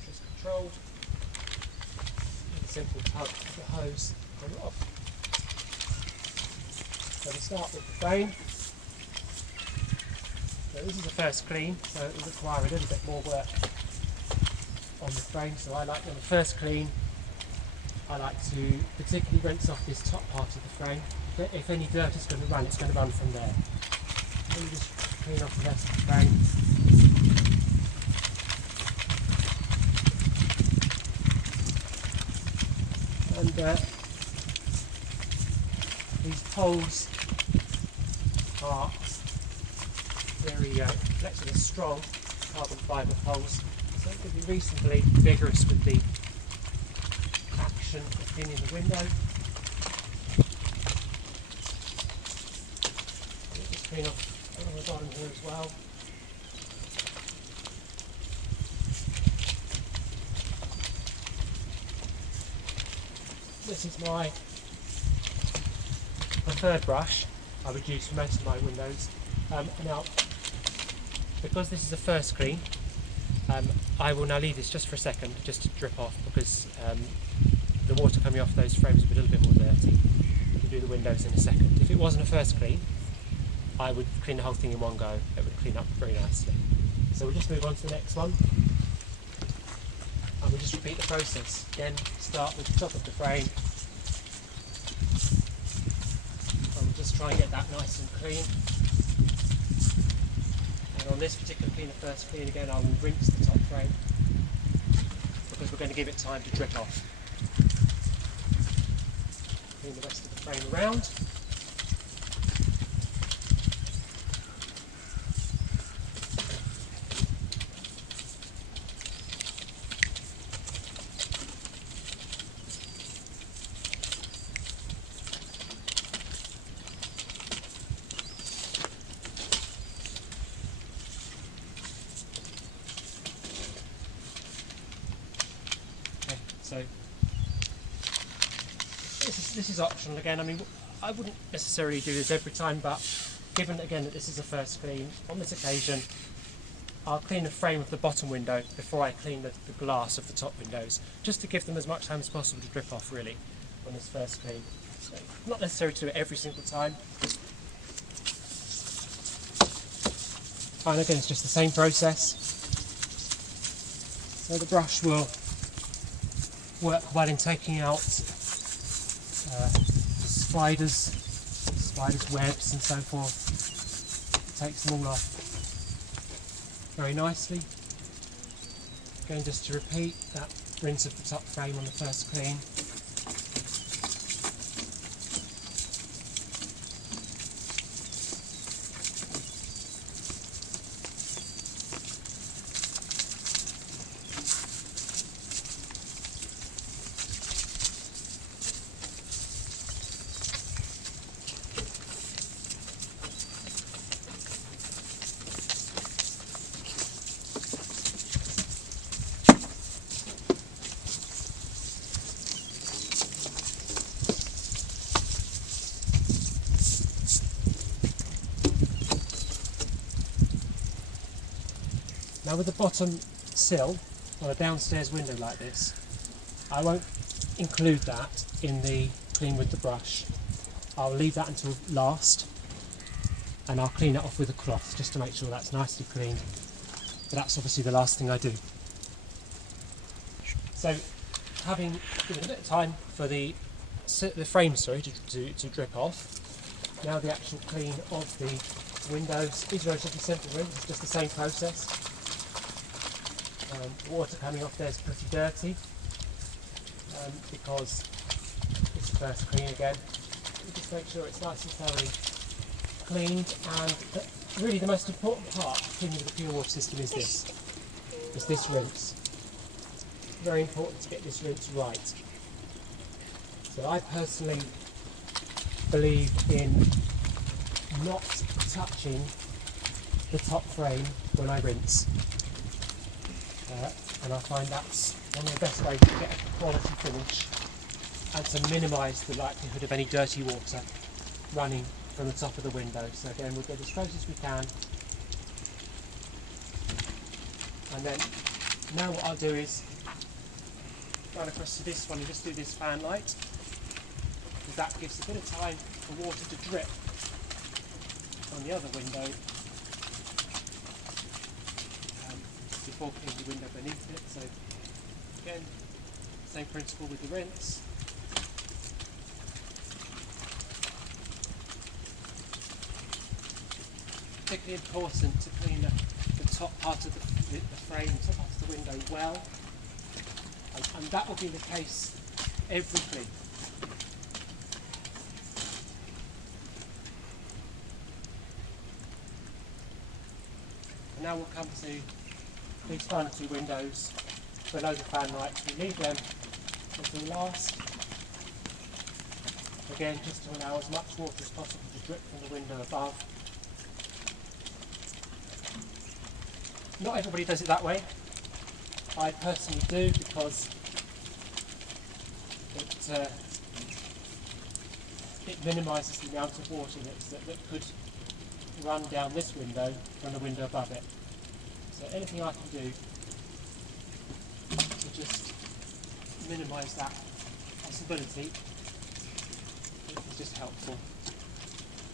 water is controlled with a simple tug of the hose on and off. So we start with the frame. So this is the first clean, so it will require a little bit more work on the frame. So I like, on the first clean, I like to particularly rinse off this top part of the frame. If any dirt is going to run, it's going to run from there. Let me just clean off the rest of the frame. And these poles are very flexible, strong carbon fibre poles, so it can be reasonably vigorous with the action of cleaning the window. Just clean off along the bottom here as well. This is my preferred brush I would use for most of my windows. Now, because this is the first clean, I will now leave this just for a second, just to drip off, because the water coming off those frames will be a little bit more dirty. We can do the windows in a second. If it wasn't a first clean, I would clean the whole thing in one go. It would clean up very nicely. So we'll just move on to the next one. And we'll just repeat the process. Again, start with the top of the frame. And we'll just try and get that nice and clean. And on this particular clean, the first clean, again, I will rinse the top frame, because we're going to give it time to drip off. Clean the rest of the frame around. So this is optional again. I mean, I wouldn't necessarily do this every time, but given again that this is a first clean, on this occasion I'll clean the frame of the bottom window before I clean the glass of the top windows, just to give them as much time as possible to drip off really on this first clean. So not necessary to do it every single time. And again, it's just the same process. So the brush will work well in taking out spiders, webs and so forth. It takes them all off very nicely. Again, just to repeat that rinse of the top frame on the first clean. Now with the bottom sill on a downstairs window like this, I won't include that in the clean with the brush. I'll leave that until last, and I'll clean it off with a cloth just to make sure that's nicely cleaned. But that's obviously the last thing I do. So having given a bit of time for the frame to drip off, now the actual clean of the windows is relatively simple really. It's just the same process. Water coming off there is pretty dirty because it's the first clean again. You just make sure it's nice and thoroughly cleaned, and really the most important part of cleaning with the pure water system is this rinse. It's very important to get this rinse right. So I personally believe in not touching the top frame when I rinse. And I find that's one of the best ways to get a quality finish and to minimise the likelihood of any dirty water running from the top of the window. So again, we'll get as close as we can. And then now what I'll do is Right across to this one, you just do this fan light, because that gives a bit of time for water to drip on the other window before cleaning the window beneath it. So again, same principle with the rinse. Particularly important to clean the top part of the frame, the top part of the window well, and that will be the case every clean. And now we'll come to these final two windows below the fan lights. We leave them until last, again just to allow as much water as possible to drip from the window above. Not everybody does it that way. I personally do, because it minimises the amount of water that could run down this window from the window above it. So anything I can do to just minimise that possibility is just helpful.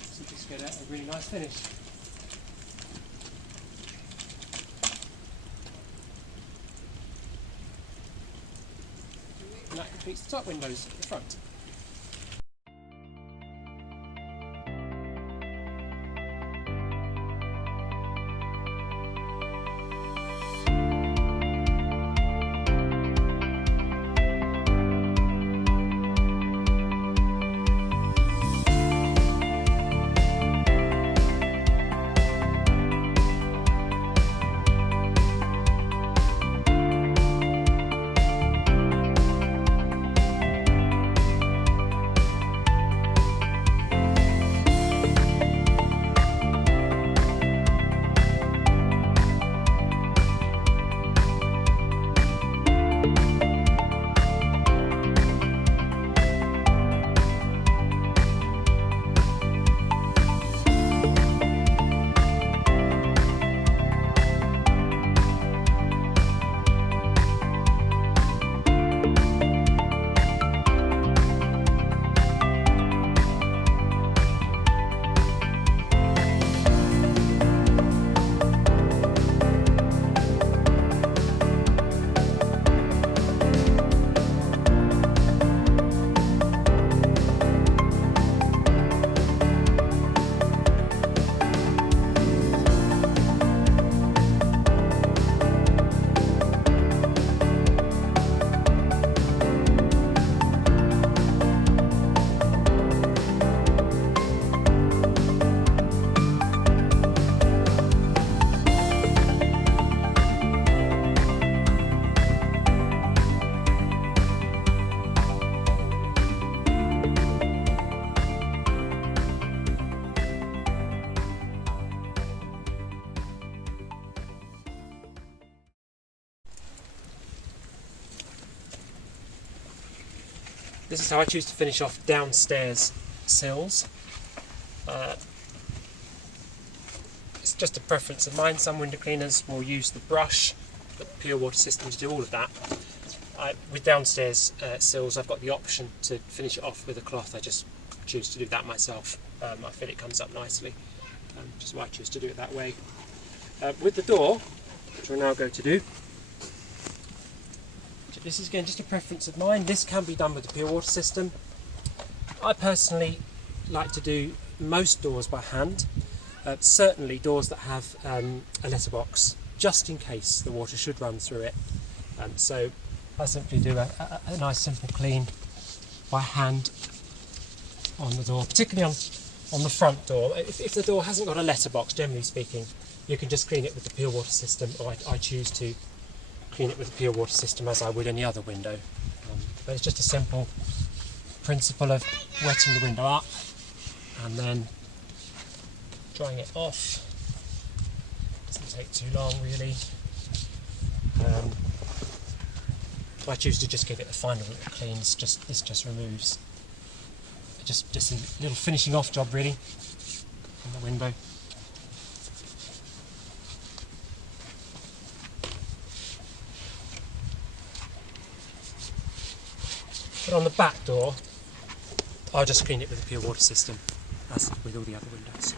So you just get a really nice finish. And that completes the top windows at the front. This is how I choose to finish off downstairs sills. It's just a preference of mine. Some window cleaners will use the brush, the pure water system to do all of that. With downstairs sills, I've got the option to finish it off with a cloth. I just choose to do that myself. I feel it comes up nicely, which is why I choose to do it that way. With the door, which we'll now go to do, this is again just a preference of mine. This can be done with the pure water system. I personally like to do most doors by hand, certainly doors that have a letterbox, just in case the water should run through it. So I simply do a nice simple clean by hand on the door, particularly on the front door. If the door hasn't got a letterbox, generally speaking, you can just clean it with the pure water system, or I choose to clean it with the pure water system as I would any other window. But it's just a simple principle of wetting the window up and then drying it off. Doesn't take too long really. I choose to just give it the final little cleans. This just removes just a little finishing off job really on the window. But on the back door, I'll just clean it with a pure water system, as with all the other windows.